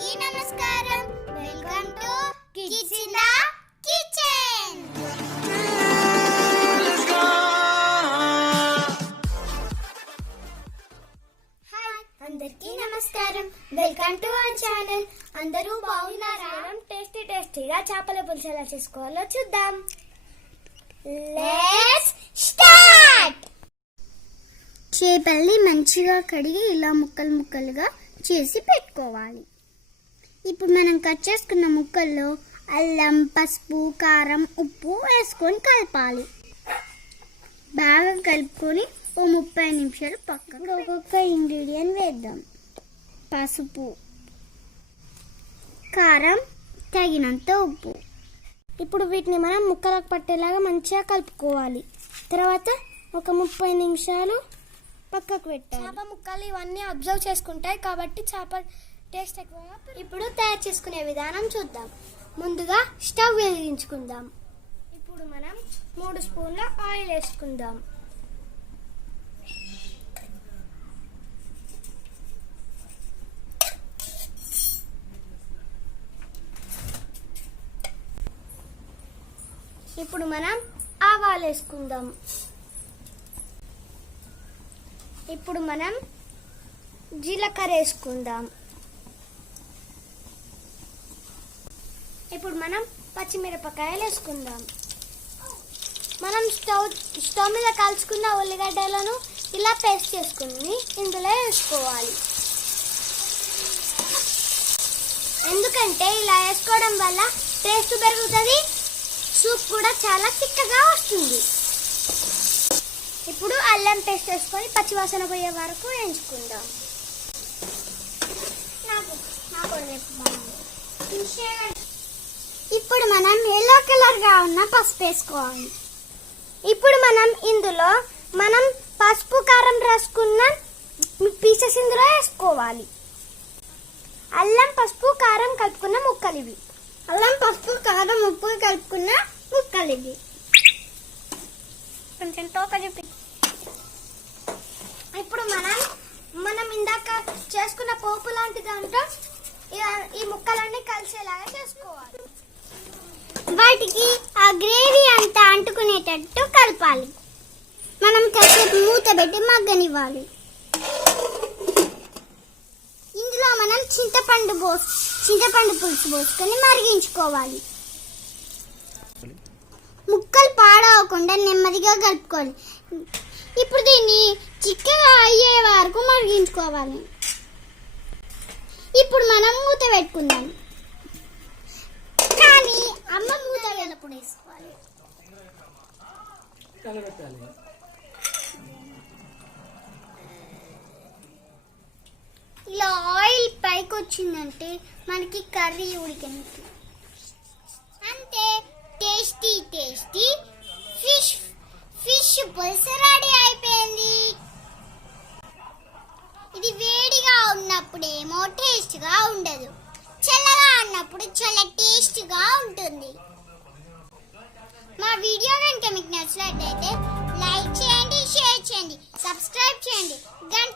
అందరికీ నమస్కారం. Welcome to kids in the kitchen hi అందరికీ నమస్కారం. వెల్కమ్ టు అవర్ ఛానల్ అందరూ బాగున్నారా? టేస్టీ టేస్టీగా చేపల పులుసు ఎలా చేసుకోవాలో చూద్దాం. లెట్స్ స్టార్ట్ చేపల్ని మంచిగా కడిగి ఇలా ముక్కలు ముక్కలుగా చేసి పెట్టుకోవాలి. ఇప్పుడు మనం కట్ చేసుకున్న ముక్కల్లో అల్లం పసుపు కారం ఉప్పు వేసుకొని కలపాలి. బాగా కలుపుకొని ఓ ముప్పై నిమిషాలు పక్కకు ఒక్కొక్క ఇంగ్రీడియంట్ వేద్దాం. పసుపు కారం తగినంత ఉప్పు. ఇప్పుడు వీటిని మనం ముక్కలకు పట్టేలాగా మంచిగా కలుపుకోవాలి. తర్వాత ఒక ముప్పై నిమిషాలు పక్కకు పెట్టాలి. చేప ముక్కలు ఇవన్నీ అబ్జర్వ్ చేసుకుంటాయి కాబట్టి చేప టేస్ట్ ఎక్కువగా ఇప్పుడు తయారు చేసుకునే విధానం చూద్దాం. ముందుగా స్టవ్ వెలిగించుకుందాం. ఇప్పుడు మనం మూడు స్పూన్ల ఆయిల్ వేసుకుందాం. ఇప్పుడు మనం ఆవాలు వేసుకుందాం. ఇప్పుడు మనం జీలకర్ర వేసుకుందాం. ఇప్పుడు మనం పచ్చిమిరపకాయలు వేసుకుందాం. మనం స్టవ్ స్టవ్ మీద కాల్చుకున్న ఉల్లిగడ్డలను ఇలా పేస్ట్ చేసుకుని ఇందులో వేసుకోవాలి. ఎందుకంటే ఇలా వేసుకోవడం వల్ల టేస్ట్ పెరుగుతుంది సూప్ కూడా చాలా చిక్కగా వస్తుంది. ఇప్పుడు అల్లం పేస్ట్ వేసుకొని పచ్చివాసన పోయే వరకు వేయించుకుందాం. నాకు నాకు ఇప్పుడు మనం ఎల్లో కలర్గా ఉన్న పసుపు వేసుకోవాలి. ఇప్పుడు మనం ఇందులో మనం పసుపు కారం రాసుకున్న పీసెస్ ఇందులో వేసుకోవాలి. అల్లం పసుపు కారం కలుపుకున్న ముక్కలు ఇవి అల్లం పసుపు కారం ఉప్పు కలుపుకున్న ముక్కలు ఇవి కొంచెం తోక చూపి. ఇప్పుడు మనం మనం ఇందాక చేసుకున్న పోపు లాంటి దాంట్లో ఈ ముక్కలన్నీ కలిసేలాగా చేసుకోవాలి. వాటికి ఆ గ్రేవీ అంతా అంటుకునేటట్టు కలపాలి. మనం కాసేపు మూత పెట్టి మగ్గనివ్వాలి. ఇందులో మనం చింతపండు పోస్ చింతపండు పులుసు పోసుకొని మరిగించుకోవాలి. ముక్కలు పాడవకుండా నెమ్మదిగా కలుపుకోవాలి. ఇప్పుడు దీన్ని చిక్కగా అయ్యే వరకు మరిగించుకోవాలి. ఇప్పుడు మనం మూత పెట్టుకుందాం. కానీ అమ్మ మూత వేసుకోవాలి కలబెట్టాలి ఇలా ఆయిల్ పైకి వచ్చిందంటే మనకి కర్రీ ఉడికినట్టు అంతే. టేస్టీ టేస్టీ ఫిష్ ఫిష్ పులుసు రెడీ అయిపోయింది. ఇది వేడిగా ఉన్నప్పుడేమో టేస్ట్గా ఉండదు. అన్నప్పుడు చాలా టేస్ట్గా ఉంటుంది. మా వీడియో కనుక మీకు నచ్చినట్లయితే లైక్ చేయండి షేర్ చేయండి సబ్స్క్రైబ్ చేయండి. గంట